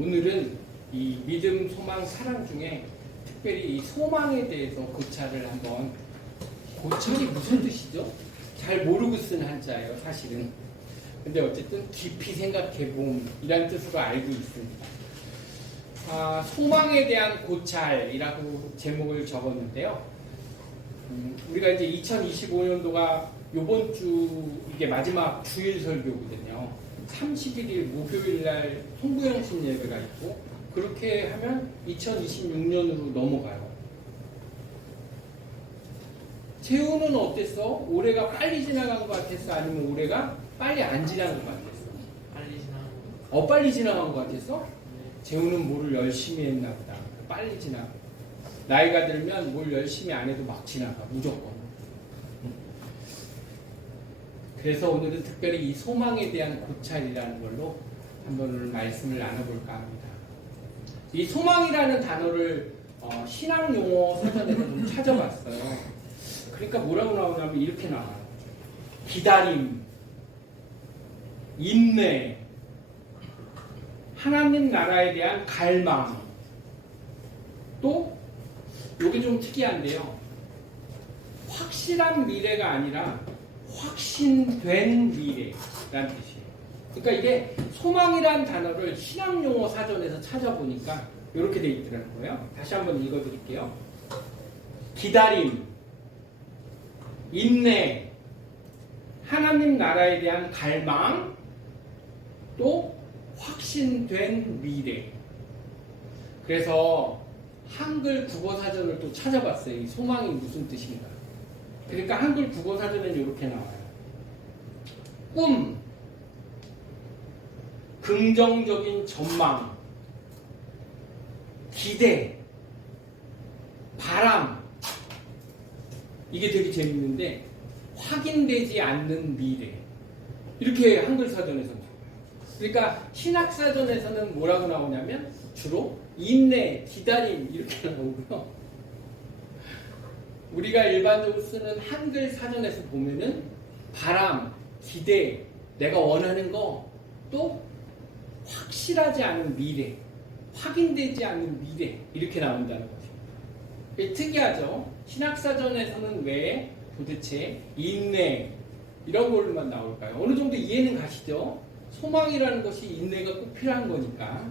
오늘은 이 믿음, 소망, 사랑 중에 특별히 이 소망에 대해서 고찰을 한번. 고찰이 무슨 뜻이죠? 잘 모르고 쓴 한자예요, 사실은. 근데 어쨌든 깊이 생각해봄이라는 뜻으로 알고 있습니다. 소망에 대한 고찰이라고 제목을 적었는데요. 우리가 이제 2025년도가 요번 주 이게 마지막 주일 설교거든요. 31일 목요일 날 송부영신 예배가 있고, 그렇게 하면 2026년으로 넘어가요. 재우는 어땠어? 올해가 빨리 지나간 것 같았어? 아니면 올해가 빨리 안 지나간 것 같았어? 빨리 지나간 거. 빨리 지나간 것 같았어? 네. 재우는 뭐를 열심히 했나 보다. 빨리 지나가. 나이가 들면 뭘 열심히 안 해도 막 지나가. 무조건. 그래서 오늘은 특별히 이 소망에 대한 고찰이라는 걸로 한번 오늘 말씀을 나눠볼까 합니다. 이 소망이라는 단어를 신앙용어 사전에서 좀 찾아봤어요. 그러니까 뭐라고 나오냐면 이렇게 나와요. 기다림, 인내, 하나님 나라에 대한 갈망, 또 이게 좀 특이한데요. 확실한 미래가 아니라 확신된 미래라는 뜻이에요. 그러니까 이게 소망이란 단어를 신학용어 사전에서 찾아보니까 이렇게 돼 있더라는 거예요. 다시 한번 읽어드릴게요. 기다림, 인내, 하나님 나라에 대한 갈망, 또 확신된 미래. 그래서 한글 국어사전을 또 찾아봤어요. 이 소망이 무슨 뜻인가. 그러니까 한글 국어사전에는 이렇게 나와요. 꿈, 긍정적인 전망, 기대, 바람. 이게 되게 재밌는데, 확인되지 않는 미래. 이렇게 한글 사전에서 나와요. 그러니까 신학 사전에서는 뭐라고 나오냐면 주로 인내, 기다림 이렇게 나오고요. 우리가 일반적으로 쓰는 한글 사전에서 보면은 바람, 기대, 내가 원하는 거, 또 확실하지 않은 미래, 확인되지 않는 미래 이렇게 나온다는 거죠. 특이하죠? 신학사전에서는 왜 도대체 인내 이런 걸로만 나올까요? 어느 정도 이해는 가시죠? 소망이라는 것이 인내가 꼭 필요한 거니까.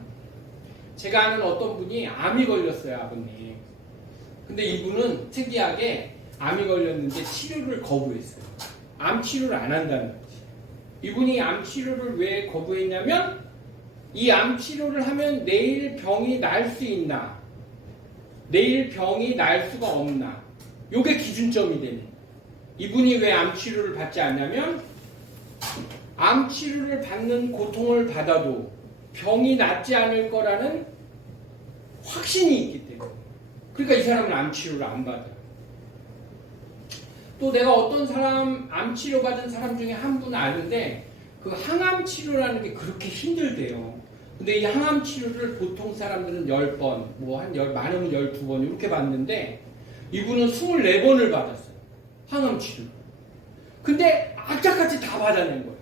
제가 아는 어떤 분이 암이 걸렸어요, 아버님. 근데 이분은 특이하게 암이 걸렸는데 치료를 거부했어요. 암 치료를 안 한다는 거지. 이분이 암 치료를 왜 거부했냐면 이 암 치료를 하면 내일 병이 날 수 있나? 내일 병이 날 수가 없나? 요게 기준점이 되네. 이분이 왜 암 치료를 받지 않냐면 암 치료를 받는 고통을 받아도 병이 낫지 않을 거라는 확신이 있기 때문에. 그러니까 이 사람은 암 치료를 안 받아요. 또 내가 어떤 사람 암 치료 받은 사람 중에 한 분 아는데 그 항암 치료라는 게 그렇게 힘들대요. 근데 이 항암 치료를 보통 사람들은 10번, 많으면 12번 이렇게 받는데 이분은 24번을 받았어요. 항암 치료. 근데 악착같이 다 받아낸 거예요.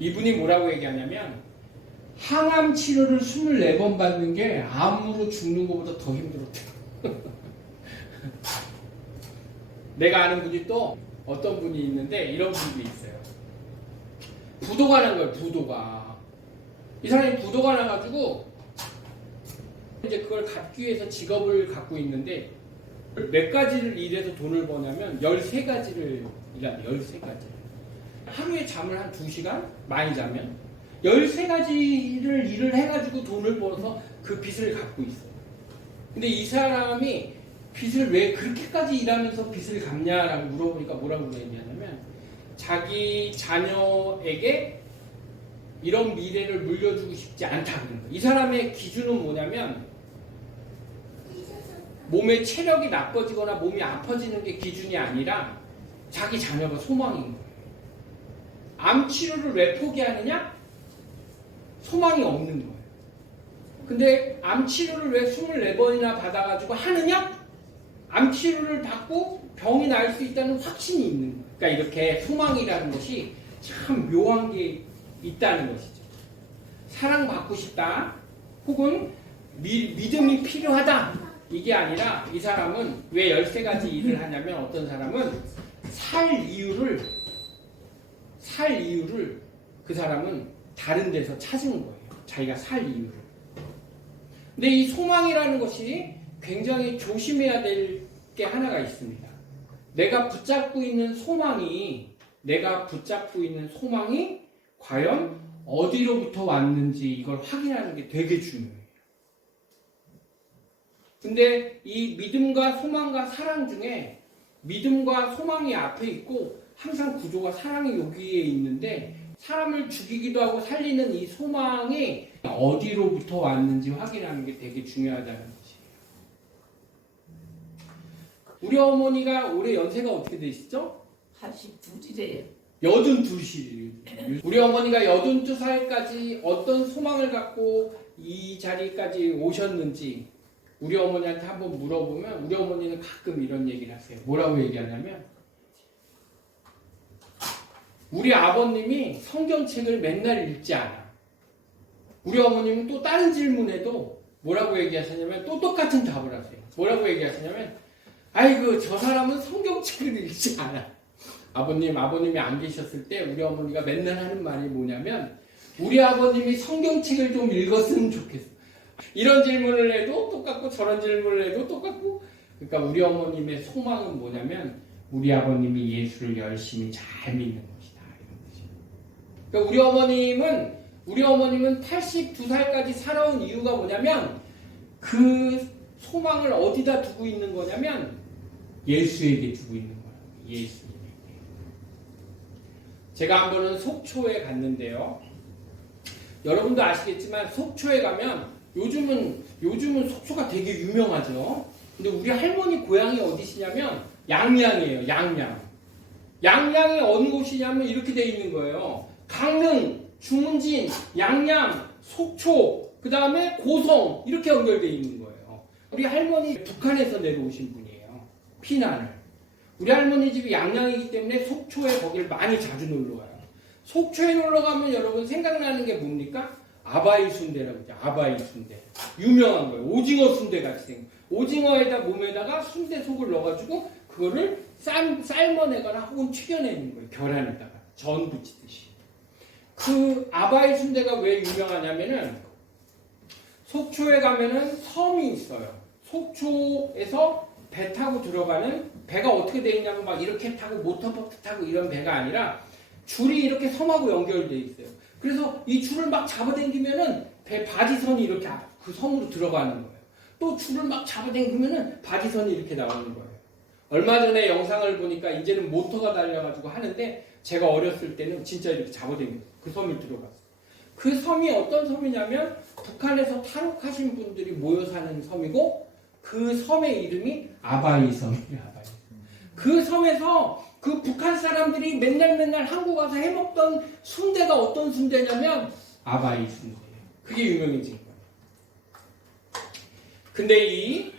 이분이 뭐라고 얘기하냐면 항암 치료를 24번 받는 게 암으로 죽는 것보다 더 힘들었대요. 내가 아는 분이 또 어떤 분이 있는데 이런 분도 있어요. 부도가 난 거예요. 부도가. 이 사람이 부도가 나가지고 이제 그걸 갚기 위해서 직업을 갖고 있는데 몇 가지를 일해서 돈을 버냐면 13가지를 일합니다. 13가지를. 하루에 잠을 한 2시간? 많이 자면 13가지를 일을 해가지고 돈을 벌어서 그 빚을 갚고 있어요. 근데 이 사람이 빚을 왜 그렇게까지 일하면서 빚을 갚냐라고 물어보니까 뭐라고 얘기하냐면 자기 자녀에게 이런 미래를 물려주고 싶지 않다 그런 거예요. 이 사람의 기준은 뭐냐면 몸의 체력이 나빠지거나 몸이 아파지는 게 기준이 아니라 자기 자녀가 소망인 거예요. 암 치료를 왜 포기하느냐? 소망이 없는 거예요. 근데 암 치료를 왜 24번이나 받아가지고 하느냐? 암 치료를 받고 병이 날 수 있다는 확신이 있는 거예요. 그러니까 이렇게 소망이라는 것이 참 묘한 게 있다는 것이죠. 사랑받고 싶다 혹은 믿음이 필요하다 이게 아니라 이 사람은 왜 13가지 일을 하냐면 어떤 사람은 살 이유를 그 사람은 다른 데서 찾은 거예요. 자기가 살 이유를. 근데 이 소망이라는 것이 굉장히 조심해야 될 게 하나가 있습니다. 내가 붙잡고 있는 소망이 과연 어디로부터 왔는지 이걸 확인하는 게 되게 중요해요. 근데 이 믿음과 소망과 사랑 중에 믿음과 소망이 앞에 있고 항상 구조가 사랑이 여기에 있는데 사람을 죽이기도 하고 살리는 이 소망이 어디로부터 왔는지 확인하는 게 되게 중요하다는 것이에요. 우리 어머니가 올해 연세가 어떻게 되시죠? 82시래요. 82시. 우리 어머니가 82살까지 어떤 소망을 갖고 이 자리까지 오셨는지 우리 어머니한테 한번 물어보면 우리 어머니는 가끔 이런 얘기를 하세요. 뭐라고 얘기하냐면 우리 아버님이 성경책을 맨날 읽지 않아. 우리 어머님은 또 다른 질문에도 뭐라고 얘기하시냐면 또 똑같은 답을 하세요. 뭐라고 얘기하시냐면 아이고 저 사람은 성경책을 읽지 않아. 아버님이 안 계셨을 때 우리 어머니가 맨날 하는 말이 뭐냐면 우리 아버님이 성경책을 좀 읽었으면 좋겠어. 이런 질문을 해도 똑같고 저런 질문을 해도 똑같고 그러니까 우리 어머님의 소망은 뭐냐면 우리 아버님이 예수를 열심히 잘 믿는 것이다. 이런 뜻이에요. 그러니까 우리 어머님은 82살까지 살아온 이유가 뭐냐면 그 소망을 어디다 두고 있는 거냐면 예수에게 두고 있는 거예요. 예수에게. 제가 한 번은 속초에 갔는데요. 여러분도 아시겠지만 속초에 가면 요즘은 속초가 되게 유명하죠. 근데 우리 할머니 고향이 어디시냐면 양양이에요. 양양이 어느 곳이냐면 이렇게 돼 있는 거예요. 강릉, 중문진, 양양, 속초, 그 다음에 고성 이렇게 연결돼 있는 거예요. 우리 할머니 북한에서 내려오신 분이에요. 피난을. 우리 할머니 집이 양양이기 때문에 속초에 거기를 많이 자주 놀러 가요. 속초에 놀러 가면 여러분 생각나는 게 뭡니까? 아바이 순대라고 하죠. 아바이 순대. 유명한 거예요. 오징어 순대 같이 생긴. 오징어에다 몸에다가 순대 속을 넣어가지고 그거를 삶아내거나 혹은 튀겨내는 거예요. 계란에다가. 전 부치듯이. 그 아바이 순대가 왜 유명하냐면은 속초에 가면은 섬이 있어요. 속초에서 배 타고 들어가는 배가 어떻게 돼 있냐면 막 이렇게 타고 모터보트 타고 이런 배가 아니라 줄이 이렇게 섬하고 연결돼 있어요. 그래서 이 줄을 막 잡아당기면은 배 바지선이 이렇게 그 섬으로 들어가는 거예요. 또 줄을 막 잡아당기면은 바지선이 이렇게 나오는 거예요. 얼마 전에 영상을 보니까 이제는 모터가 달려가지고 하는데 제가 어렸을 때는 진짜 이렇게 잡아당겼어요. 그 섬을 들어갔어요. 그 섬이 어떤 섬이냐면 북한에서 탈옥하신 분들이 모여 사는 섬이고 그 섬의 이름이 아바이 섬이에요. 아바이. 그 섬에서 그 북한 사람들이 맨날 한국 와서 해먹던 순대가 어떤 순대냐면 아바이 순대예요. 그게 유명해진 거예요. 근데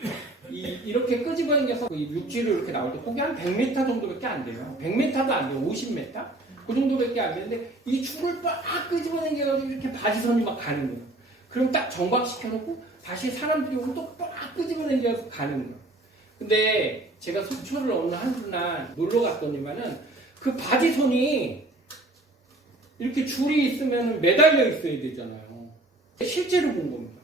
이렇게 끄집어당겨서 육지로 이렇게 나올 때 거기 한 100m 정도밖에 안 돼요. 100m도 안 돼요. 50m? 그 정도밖에 안 되는데 이 줄을 막 끄집어당겨가지고 이렇게 바지선이 막 가는 거예요. 그럼 딱 정박시켜놓고 다시 사람들이 오면 또 막 끄집어당겨서 가는 거예요. 근데 제가 속초를 어느 한날 놀러 갔더니만은 그 바지선이 이렇게 줄이 있으면 매달려 있어야 되잖아요. 실제로 본 겁니다.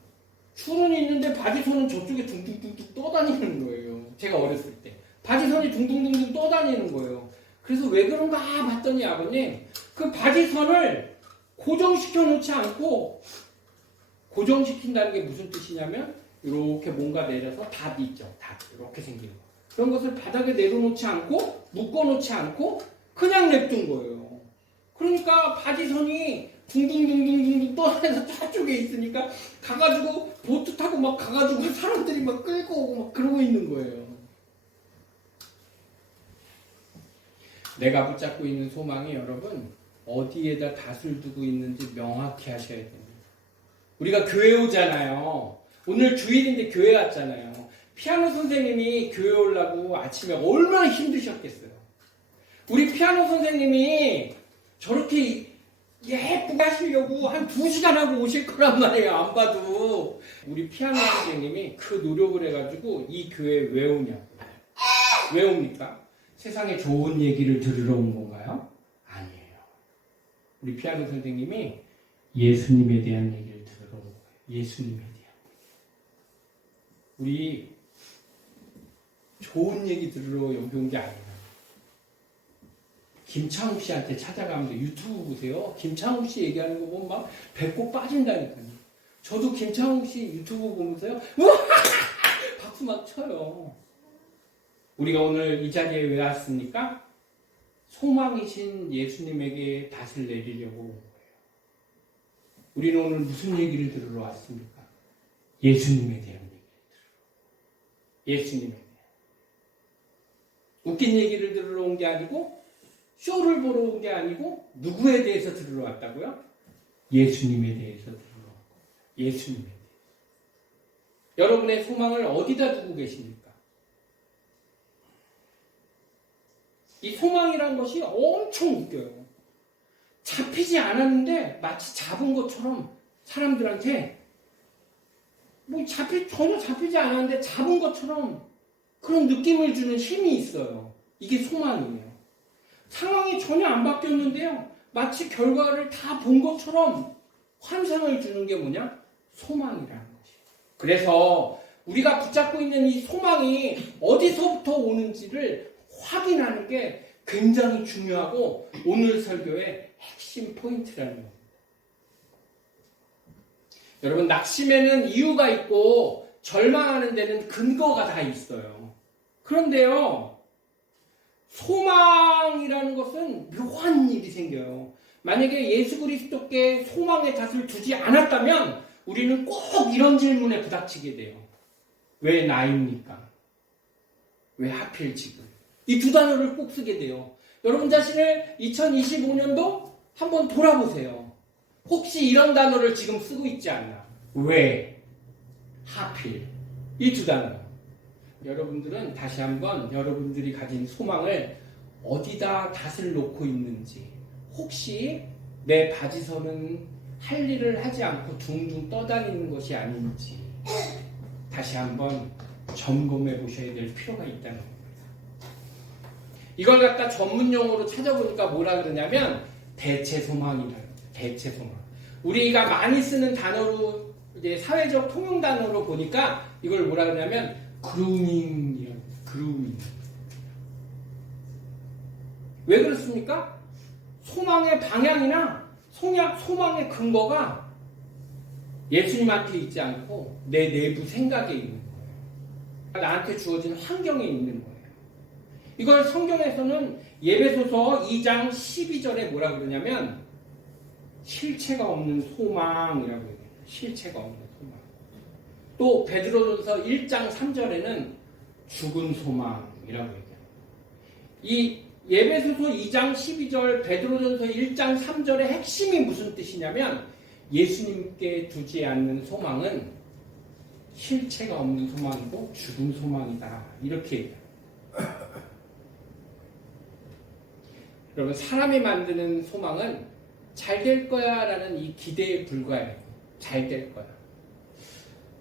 줄은 있는데 바지선은 저쪽에 둥둥둥둥 떠다니는 거예요. 제가 어렸을 때. 바지선이 둥둥둥둥 떠다니는 거예요. 그래서 왜 그런가 봤더니 아버님 그 바지선을 고정시켜 놓지 않고 고정시킨다는 게 무슨 뜻이냐면 이렇게 뭔가 내려서 닷 있죠. 닷 이렇게 생긴 거. 그런 것을 바닥에 내려놓지 않고 묶어놓지 않고 그냥 냅둔 거예요. 그러니까 바지선이 둥둥둥둥둥 떠나서 저쪽에 있으니까 가가지고 보트 타고 막 가가지고 사람들이 막 끌고 오고 막 그러고 있는 거예요. 내가 붙잡고 있는 소망이 여러분 어디에다 닷을 두고 있는지 명확히 하셔야 됩니다. 우리가 교회 오잖아요. 오늘 주일인데 교회 왔잖아요. 피아노 선생님이 교회 오려고 아침에 얼마나 힘드셨겠어요. 우리 피아노 선생님이 저렇게 예쁘고 하시려고 한 2시간 하고 오실 거란 말이에요. 안 봐도. 우리 피아노 선생님이 그 노력을 해가지고 이 교회 왜 오냐? 왜 옵니까? 세상에 좋은 얘기를 들으러 온 건가요? 아니에요. 우리 피아노 선생님이 예수님에 대한 얘기를 들으러 온 거예요. 예수님에 대한. 우리 좋은 얘기 들으러 여기 온 게 아니에요. 김창욱 씨한테 찾아가면 돼. 유튜브 보세요. 김창욱 씨 얘기하는 거 보면 막 배꼽 빠진다니까요. 저도 김창욱 씨 유튜브 보면서요. 우와! 박수 막 쳐요. 우리가 오늘 이 자리에 왜 왔습니까? 소망이신 예수님에게 닷을 내리려고 온 거예요. 우리는 오늘 무슨 얘기를 들으러 왔습니까? 예수님에 대한 얘기를 들으러. 예수님에 대한. 웃긴 얘기를 들으러 온 게 아니고 쇼를 보러 온 게 아니고 누구에 대해서 들으러 왔다고요? 예수님에 대해서 들으러 왔고 예수님에 대해서. 여러분의 소망을 어디다 두고 계십니까? 이 소망이란 것이 엄청 웃겨요. 잡히지 않았는데 마치 잡은 것처럼 사람들한테 전혀 잡히지 않았는데 잡은 것처럼 그런 느낌을 주는 힘이 있어요. 이게 소망이에요. 상황이 전혀 안 바뀌었는데요. 마치 결과를 다 본 것처럼 환상을 주는 게 뭐냐? 소망이라는 것이에요. 그래서 우리가 붙잡고 있는 이 소망이 어디서부터 오는지를 확인하는 게 굉장히 중요하고 오늘 설교의 핵심 포인트라는 겁니다. 여러분, 낙심에는 이유가 있고 절망하는 데는 근거가 다 있어요. 그런데요, 소망이라는 것은 묘한 일이 생겨요. 만약에 예수 그리스도께 소망의 닷을 두지 않았다면 우리는 꼭 이런 질문에 부닥치게 돼요. 왜 나입니까? 왜 하필 지금? 이 두 단어를 꼭 쓰게 돼요. 여러분 자신을 2025년도 한번 돌아보세요. 혹시 이런 단어를 지금 쓰고 있지 않나? 왜? 하필. 이 두 단어. 여러분들은 다시 한번 여러분들이 가진 소망을 어디다 닷을 놓고 있는지, 혹시 내 바지선은 할 일을 하지 않고 둥둥 떠다니는 것이 아닌지 다시 한번 점검해 보셔야 될 필요가 있다는 겁니다. 이걸 갖다 전문 용어로 찾아보니까 뭐라 그러냐면 대체 소망이라는 거예요. 대체 소망. 우리가 많이 쓰는 단어로 이제 사회적 통용 단어로 보니까 이걸 뭐라 그러냐면 그루밍이라고. 그루밍. 왜 그렇습니까? 소망의 방향이나 소망의 근거가 예수님한테 있지 않고 내 내부 생각에 있는 거예요. 나한테 주어진 환경에 있는 거예요. 이걸 성경에서는 예배소서 2장 12절에 뭐라 그러냐면 실체가 없는 소망이라고 해요. 실체가 없는 소망. 또 베드로전서 1장 3절에는 죽은 소망이라고 얘기합니다. 이 예배소서 2장 12절, 베드로전서 1장 3절의 핵심이 무슨 뜻이냐면 예수님께 두지 않는 소망은 실체가 없는 소망이고 죽은 소망이다. 이렇게 얘기합니다. 여러분, 사람이 만드는 소망은 잘 될 거야 라는 이 기대에 불과해요. 잘 될 거야.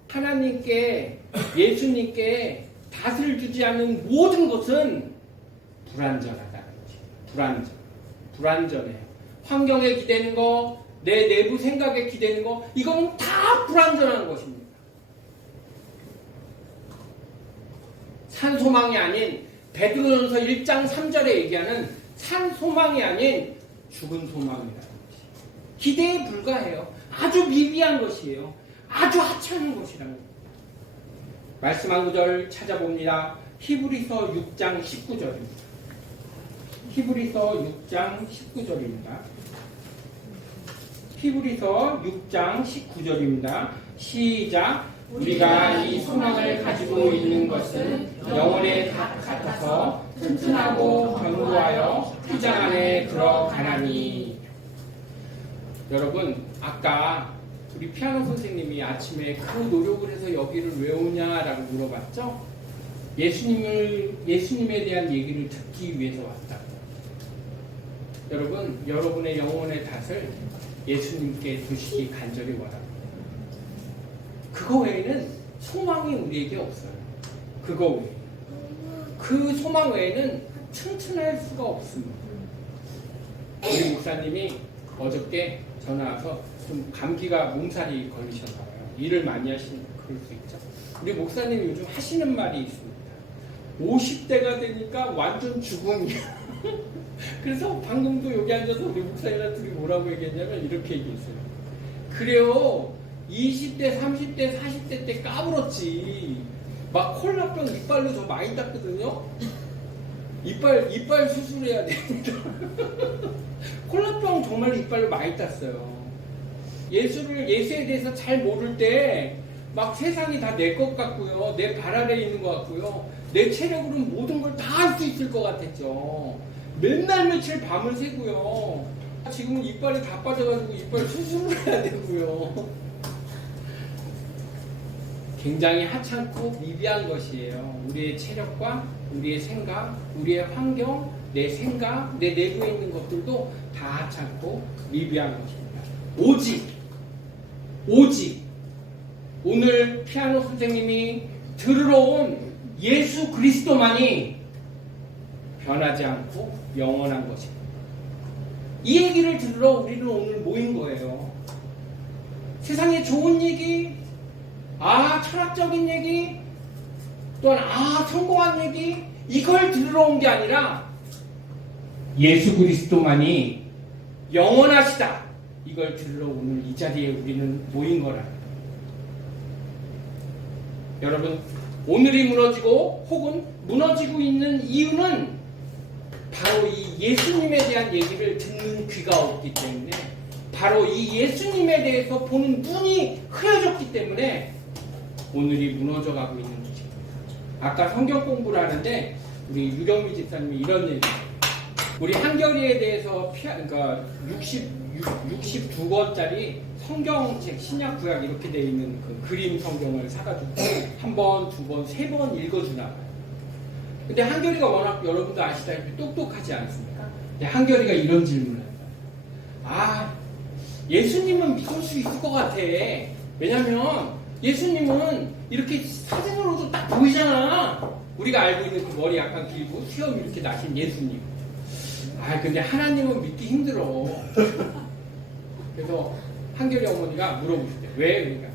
하나님께, 예수님께 닷을 주지 않는 모든 것은 불완전하다는 것입니다. 불완전해요. 환경에 기대는 거, 내 내부 생각에 기대는 거, 이거는 다 불완전한 것입니다. 산 소망이 아닌 베드로전서 1장 3절에 얘기하는 산 소망이 아닌 죽은 소망이라는 것이에요. 기대에 불과해요. 아주 미비한 것이에요. 아주 하찮은 것이라는 겁니다. 말씀 한 구절 찾아봅니다. 히브리서 6장 19절입니다. 히브리서 6장 19절입니다. 히브리서 6장 19절입니다. 시작. 우리가 이 소망을 가지고 있는 것은 영혼의 닷 같아서 튼튼하고 견고하여 휘장 안에 들어가나니. 여러분, 아까 우리 피아노 선생님이 아침에 그 노력을 해서 여기를 왜 오냐라고 물어봤죠? 예수님에 대한 얘기를 듣기 위해서 왔다고. 여러분, 여러분의 영혼의 닷을 예수님께 두시기 간절히 원합니다. 그거 외에는 소망이 우리에게 없어요. 그거 외에. 그 소망 외에는 튼튼할 수가 없습니다. 우리 목사님이 어저께 전화 와서 좀 감기가 몸살이 걸리셨나 봐요. 일을 많이 하시니까 그럴 수 있죠. 우리 목사님이 요즘 하시는 말이 있습니다. 50대가 되니까 완전 죽음이야. 그래서 방금도 여기 앉아서 우리 목사님이랑 둘이 뭐라고 얘기했냐면 이렇게 얘기했어요. 그래요. 20대, 30대, 40대 때 까불었지. 막 콜라병 이빨로 저 많이 땄거든요. 이빨 수술해야 됩니다. 콜라병 정말 이빨로 많이 땄어요. 예수에 대해서 잘 모를 때 막 세상이 다 내 것 같고요. 내 발 아래에 있는 것 같고요. 내 체력으로는 모든 걸 다 할 수 있을 것 같았죠. 맨날 며칠 밤을 새고요. 지금은 이빨이 다 빠져가지고 이빨 수술을 해야 되고요. 굉장히 하찮고 미비한 것이에요. 우리의 체력과 우리의 생각, 우리의 환경, 내 생각, 내 내부에 있는 것들도 다 하찮고 미비한 것입니다. 오직 오늘 피아노 선생님이 들으러 온 예수 그리스도만이 변하지 않고 영원한 것입니다. 이 얘기를 들으러 우리는 오늘 모인 거예요. 세상에 좋은 얘기, 철학적인 얘기, 또한 성공한 얘기, 이걸 들으러 온 게 아니라 예수 그리스도만이 영원하시다. 이걸 들으러 오늘 이 자리에 우리는 모인 거라. 여러분, 오늘이 무너지고 혹은 무너지고 있는 이유는 바로 이 예수님에 대한 얘기를 듣는 귀가 없기 때문에, 바로 이 예수님에 대해서 보는 눈이 흐려졌기 때문에 오늘이 무너져가고 있는 것입니다. 아까 성경 공부를 하는데 우리 유경미 집사님이 이런 얘기를, 우리 한결이에 대해서 62권짜리 성경책 신약 구약 이렇게 되어 있는 그 그림 성경을 사가지고 한 번, 두 번, 세 번 읽어주나 봐요. 근데 한결이가 워낙 여러분도 아시다시피 똑똑하지 않습니까? 근데 한결이가 이런 질문을 한다. 예수님은 믿을 수 있을 것 같아. 왜냐면 예수님은 이렇게 사진으로도 딱 보이잖아. 우리가 알고 있는 그 머리 약간 길고 수염 이렇게 나신 예수님. 근데 하나님은 믿기 힘들어. 그래서 한결이 어머니가 물어보실 때, 왜? 그러니까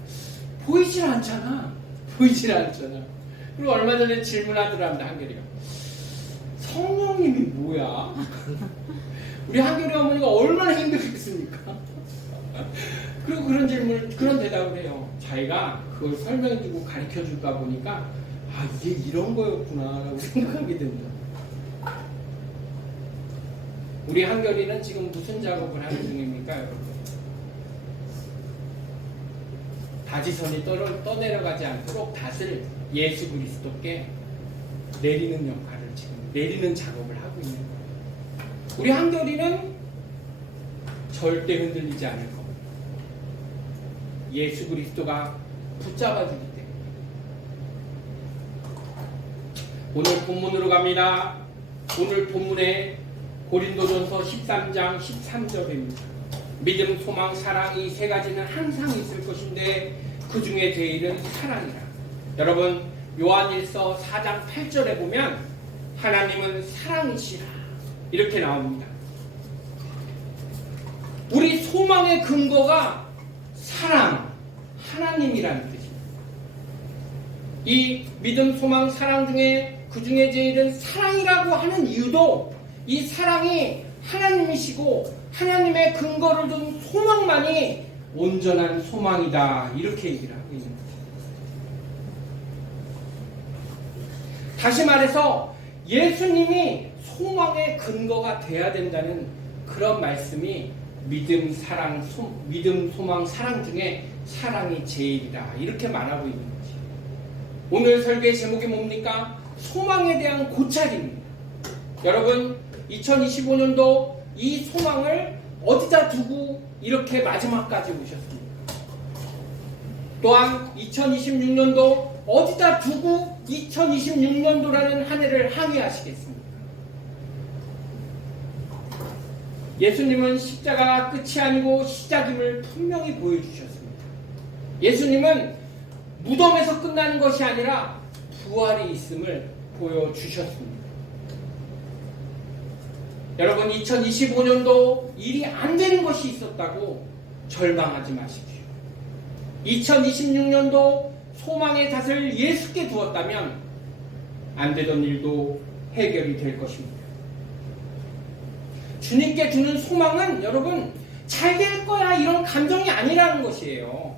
보이질 않잖아. 그리고 얼마 전에 질문하더랍니다, 한결이가. 성령님이 뭐야? 우리 한결이 어머니가 얼마나 힘들겠습니까? 그리고 그런 대답을 해요. 자기가 그걸 설명해주고 가르쳐줄까 보니까, 이게 이런 거였구나, 라고 생각하게 된다. 우리 한결이는 지금 무슨 작업을 하는 중입니까, 여러분? 다지선이 떠내려가지 않도록 닷을 예수 그리스도께 내리는 역할을 지금 내리는 작업을 하고 있는 거예요. 우리 한결이는 절대 흔들리지 않을 겁니다. 예수 그리스도가 붙잡아주기 때문에. 오늘 본문으로 갑니다. 오늘 본문에 고린도전서 13장 13절입니다. 믿음, 소망, 사랑 이 세 가지는 항상 있을 것인데 그 중에 제일은 사랑이라. 여러분, 요한일서 4장 8절에 보면 하나님은 사랑이시라 이렇게 나옵니다. 우리 소망의 근거가 사랑, 하나님이라는 뜻입니다. 이 믿음, 소망, 사랑 중에 그 중에 제일은 사랑이라고 하는 이유도 이 사랑이 하나님이시고 하나님의 근거를 둔 소망만이 온전한 소망이다. 이렇게 얘기를 하고 있는 거죠. 다시 말해서 예수님이 소망의 근거가 돼야 된다는 그런 말씀이 믿음, 소망, 사랑 중에 사랑이 제일이다. 이렇게 말하고 있는 거죠. 오늘 설교의 제목이 뭡니까? 소망에 대한 고찰입니다. 여러분, 2025년도 이 소망을 어디다 두고 이렇게 마지막까지 오셨습니까? 또한 2026년도 어디다 두고 2026년도라는 한 해를 항해하시겠습니까? 예수님은 십자가가 끝이 아니고 시작임을 분명히 보여주셨습니다. 예수님은 무덤에서 끝나는 것이 아니라 부활이 있음을 보여주셨습니다. 여러분, 2025년도 일이 안 되는 것이 있었다고 절망하지 마십시오. 2026년도 소망의 탓을 예수께 두었다면 안 되던 일도 해결이 될 것입니다. 주님께 주는 소망은 여러분 잘 될 거야 이런 감정이 아니라는 것이에요.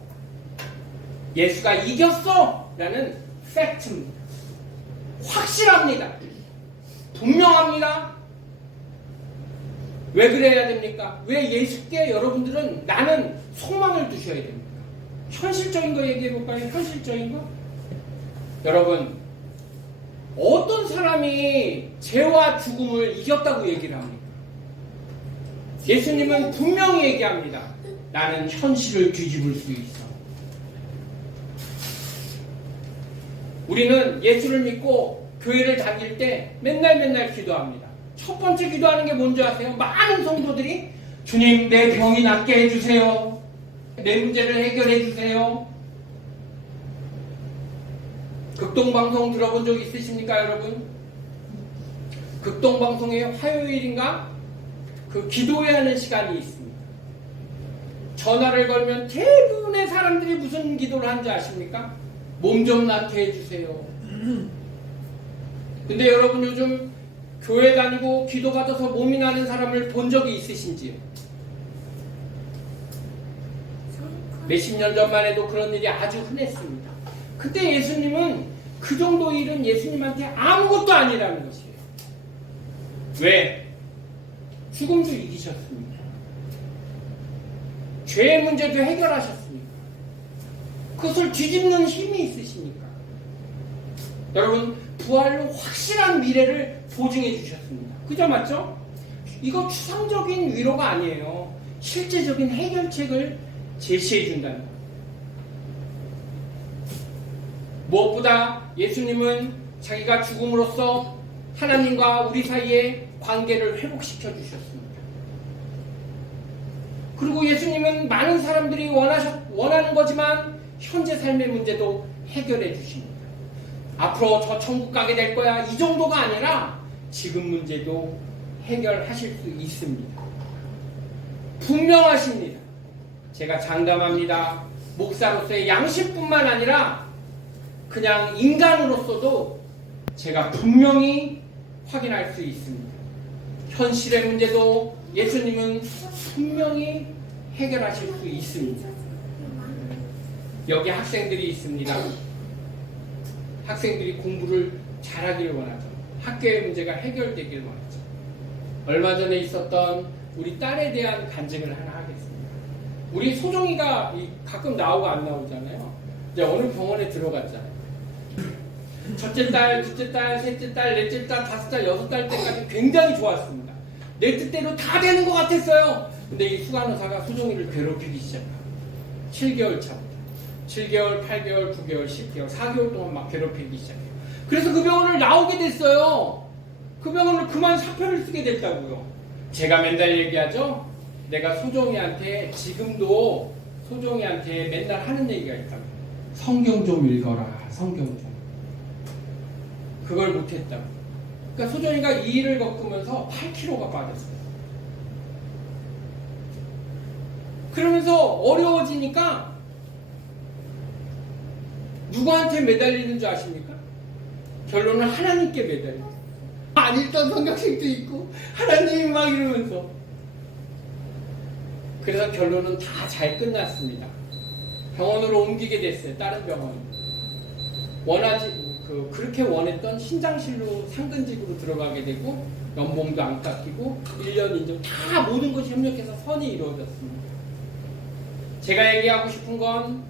예수가 이겼어 라는 팩트입니다. 확실합니다. 분명합니다. 왜 그래야 됩니까? 왜 예수께 여러분들은 나는 소망을 두셔야 됩니까? 현실적인 거 얘기해 볼까요? 현실적인 거? 여러분, 어떤 사람이 죄와 죽음을 이겼다고 얘기를 합니까? 예수님은 분명히 얘기합니다. 나는 현실을 뒤집을 수 있어. 우리는 예수를 믿고 교회를 다닐 때 맨날 기도합니다. 첫 번째 기도하는 게 뭔지 아세요? 많은 성도들이 주님 내 병이 낫게 해주세요. 내 문제를 해결해 주세요. 극동방송 들어본 적 있으십니까 여러분? 극동방송에 화요일인가? 그 기도해야 하는 시간이 있습니다. 전화를 걸면 대부분의 사람들이 무슨 기도를 하는지 아십니까? 몸 좀 낫게 해주세요. 근데 여러분 요즘 교회 다니고 기도 받아서 몸이 나는 사람을 본 적이 있으신지요? 몇십 년 전만 해도 그런 일이 아주 흔했습니다. 그때 예수님은 그 정도 일은 예수님한테 아무것도 아니라는 것이에요. 왜? 죽음도 이기셨습니다. 죄의 문제도 해결하셨습니다. 그것을 뒤집는 힘이 있으시니까. 여러분, 부활로 확실한 미래를 보증해 주셨습니다. 그죠? 맞죠? 이거 추상적인 위로가 아니에요. 실제적인 해결책을 제시해 준다는 거예요. 무엇보다 예수님은 자기가 죽음으로써 하나님과 우리 사이의 관계를 회복시켜 주셨습니다. 그리고 예수님은 많은 사람들이 원하는 거지만 현재 삶의 문제도 해결해 주십니다. 앞으로 저 천국 가게 될 거야 이 정도가 아니라 지금 문제도 해결하실 수 있습니다. 분명하십니다. 제가 장담합니다. 목사로서의 양심뿐만 아니라 그냥 인간으로서도 제가 분명히 확인할 수 있습니다. 현실의 문제도 예수님은 분명히 해결하실 수 있습니다. 여기 학생들이 있습니다. 학생들이 공부를 잘하기를 원하죠. 학교의 문제가 해결되기를 원하죠. 얼마 전에 있었던 우리 딸에 대한 간증을 하나 하겠습니다. 우리 소정이가 가끔 나오고 안 나오잖아요. 이제 어느 병원에 들어갔잖아요. 첫째 딸, 둘째 딸, 셋째 딸, 넷째 딸, 다섯 딸, 여섯 딸 때까지 굉장히 좋았습니다. 내 뜻대로 다 되는 것 같았어요. 근데 이 수간호사가 소정이를 괴롭히기 시작합니다. 7개월 차부터. 7개월, 8개월, 9개월, 10개월, 4개월 동안 막 괴롭히기 시작해요. 그래서 그 병원을 나오게 됐어요. 그 병원을 그만 사표를 쓰게 됐다고요. 제가 맨날 얘기하죠. 내가 소정이한테 지금도 소정이한테 맨날 하는 얘기가 있다고. 성경 좀 읽어라. 성경 좀. 그걸 못했다고. 그러니까 소정이가 이 일을 겪으면서 8kg가 빠졌어요. 그러면서 어려워지니까 누구한테 매달리는 줄 아십니까? 결론은 하나님께 매달려요. 안 읽던 성경책도 있고 하나님이 막 이러면서. 그래서 결론은 다 잘 끝났습니다. 병원으로 옮기게 됐어요. 다른 병원. 그렇게 원했던 신장실로 상근직으로 들어가게 되고 연봉도 안 깎이고 1년 인정 다 모든 것이 협력해서 선이 이루어졌습니다. 제가 얘기하고 싶은 건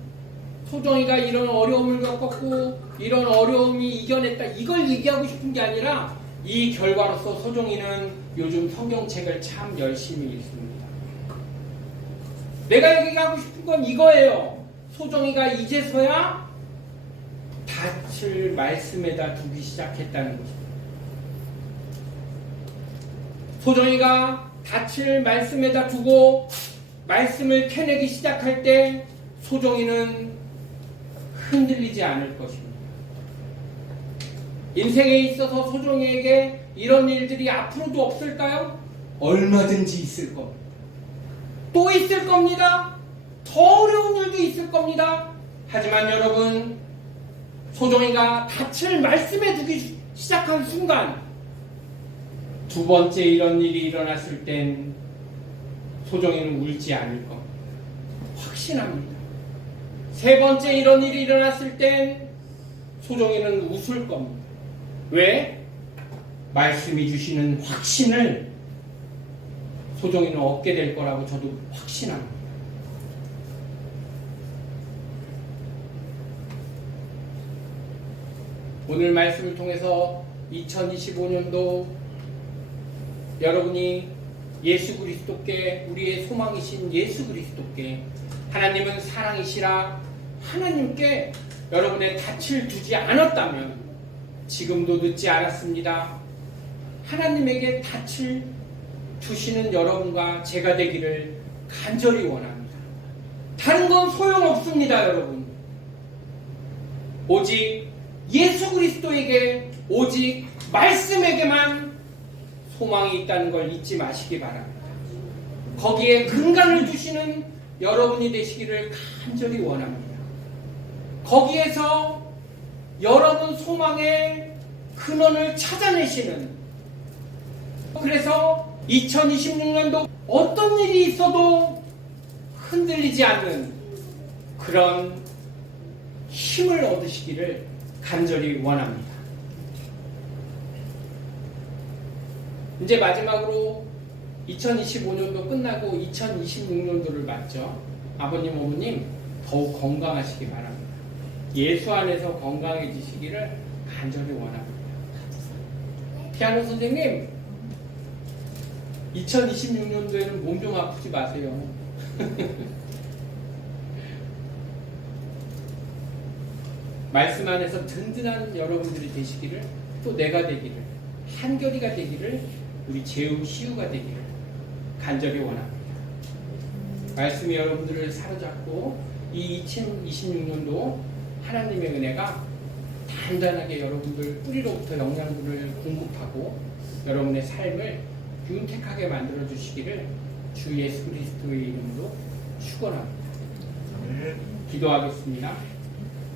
소정이가 이런 어려움을 겪었고 이런 어려움이 이겨냈다 이걸 얘기하고 싶은 게 아니라 이 결과로서 소정이는 요즘 성경책을 참 열심히 읽습니다. 내가 얘기하고 싶은 건 이거예요. 소정이가 이제서야 닻을 말씀에다 두기 시작했다는 것입니다. 소정이가 닻을 말씀에다 두고 말씀을 캐내기 시작할 때 소종이는 흔들리지 않을 것입니다. 인생에 있어서 소종이에게 이런 일들이 앞으로도 없을까요? 얼마든지 있을 겁니다. 또 있을 겁니다. 더 어려운 일도 있을 겁니다. 하지만 여러분, 소종이가 닻을 말씀에 두기 시작한 순간 두 번째 이런 일이 일어났을 땐 소종이는 울지 않을 겁니다. 확신합니다. 세 번째 이런 일이 일어났을 땐 소종이는 웃을 겁니다. 왜? 말씀이 주시는 확신을 소종이는 얻게 될 거라고 저도 확신합니다. 오늘 말씀을 통해서 2025년도 여러분이 예수 그리스도께, 우리의 소망이신 예수 그리스도께, 하나님은 사랑이시라 하나님께 여러분의 닻을 두지 않았다면 지금도 늦지 않았습니다. 하나님에게 닻을 두시는 여러분과 제가 되기를 간절히 원합니다. 다른 건 소용없습니다, 여러분. 오직 예수 그리스도에게, 오직 말씀에게만 소망이 있다는 걸 잊지 마시기 바랍니다. 거기에 근간을 두시는 여러분이 되시기를 간절히 원합니다. 거기에서 여러분 소망의 근원을 찾아내시는, 그래서 2026년도 어떤 일이 있어도 흔들리지 않는 그런 힘을 얻으시기를 간절히 원합니다. 이제 마지막으로 2025년도 끝나고 2026년도를 맞죠. 아버님, 어머님 더욱 건강하시기 바랍니다. 예수 안에서 건강해지시기를 간절히 원합니다. 피아노 선생님, 2026년도에는 몸 좀 아프지 마세요. 말씀 안에서 든든한 여러분들이 되시기를, 또 내가 되기를, 한결이가 되기를, 우리 재우 시우가 되기를 간절히 원합니다. 말씀이 여러분들을 사로잡고 이 2026년도 하나님의 은혜가 단단하게 여러분들 뿌리로부터 영양분을 공급하고 여러분의 삶을 윤택하게 만들어 주시기를 주 예수 그리스도의 이름으로 축원합니다. 기도하겠습니다.